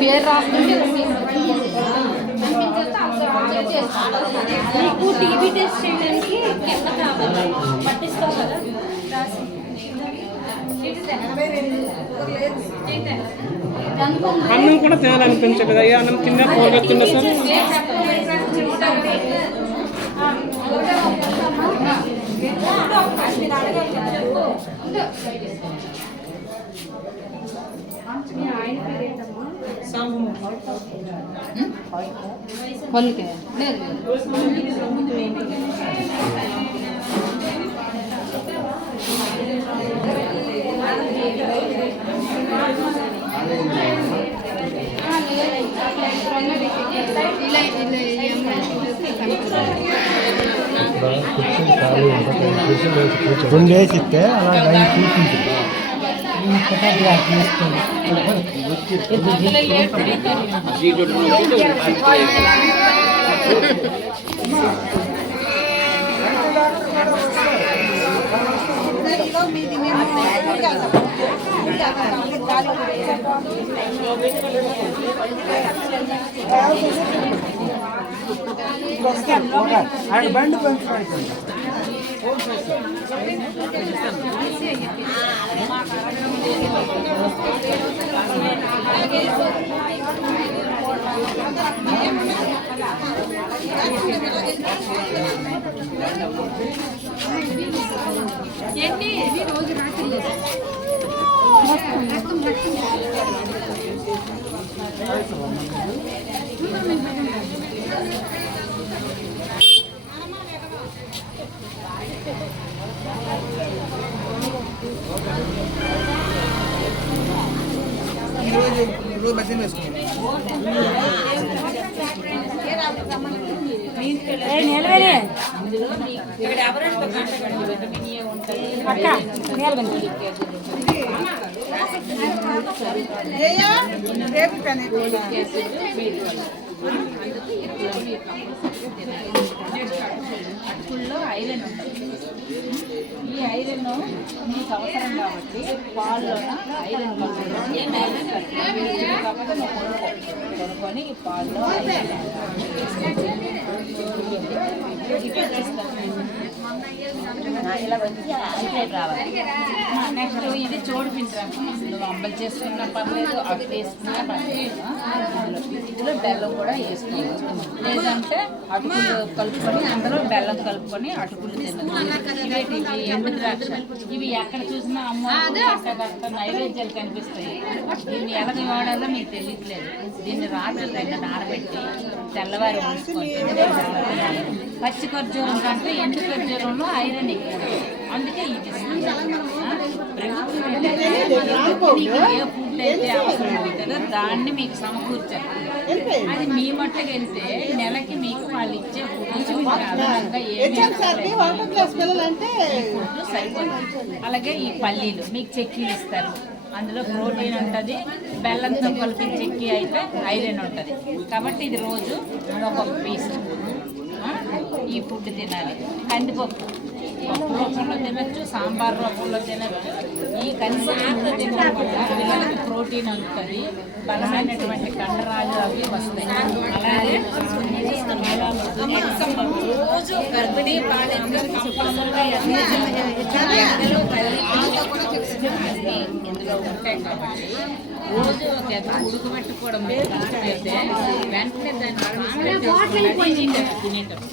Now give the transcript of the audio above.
పేరు రాస్తుంటే మీకు TB test చేయడానికి ఎంత కావాలి పట్టిస్తావు కదా అన్నం కూడా తినాలనిపించదు అయ్యా అన్నం తిన్న పోగొచ్చిందా సార్ వాళ్ళకి రెండేసి ఇస్తే అలా కూర్చుంటుంది బండి పంచుకోండి రోజు రాత్రి రోజు మధ్యన వేసుకున్నాం అటుకుల్లో ఐరన్ ఉంటుంది. ఈ ఐరన్ మీకు అవసరం కాబట్టి పాల్లో ఐరన్ కాకపోతే కొనుక్కొని ఈ పాల్లో ఇలా వచ్చి హైలైట్ రావాలి. నెక్స్ట్ ఇది చోడు పిండి నువ్వు అంబలు చేసుకున్నా పర్లేదు అవి వేసుకున్నా పర్లేదు. ఇందులో బెల్లం కూడా వేసుకోవచ్చు. లేదంటే అటుకులు కలుపుకొని అందులో బెల్లం కలుపుకొని అటుకులు తినదు. ఇవి ఎండు ద్రాక్ష ఇవి ఎక్కడ చూసినా అమ్మ నైవేద్యాలు కనిపిస్తాయి. దీన్ని ఎలాగ వాడాలో మీకు తెలియట్లేదు. దీన్ని రాత్రి దగ్గర నానబెట్టి తెల్లవారు ఉంచుకొని పచ్చి ఖర్జూరం కంటే ఎండు ఖర్జూరంలో ఐరన్ ఎక్కువ. అందుకే ఇది ఏ ఫుడ్ అయితే అవసరం అవుతుందో దాన్ని మీకు సమకూర్చాలి. అది మీ మట్టుకు వెళ్తే నెలకి మీకు వాళ్ళు ఇచ్చే ఫుడ్ సరిపోతుంది. అలాగే ఈ పల్లీలు మీకు చెక్కీలు ఇస్తారు. అందులో ప్రోటీన్ ఉంటుంది. బెల్లంతో కలిపి చెక్కీ అయితే ఐరన్ ఉంటుంది. కాబట్టి ఇది రోజు ఒక పీస్ ఈ ఫుడ్ తినాలి. కందిపప్పు పప్పు రూపంలో తినచ్చు, సాంబార్ రూపంలో తినచ్చు. ఈ కందిపప్పు తినడం వల్ల పిల్లలకి ప్రోటీన్ ఉంటుంది. బలమైనటువంటి కండరాలు అవి వస్తాయి. అలాగే రోజు గర్భిణీ బాలింతలు ఇందులో ఉంటాయి కాబట్టి రోజు ఒక ఉడకబెట్టుకోవడం అయితే వెంటనే దాన్ని తినేటప్పుడు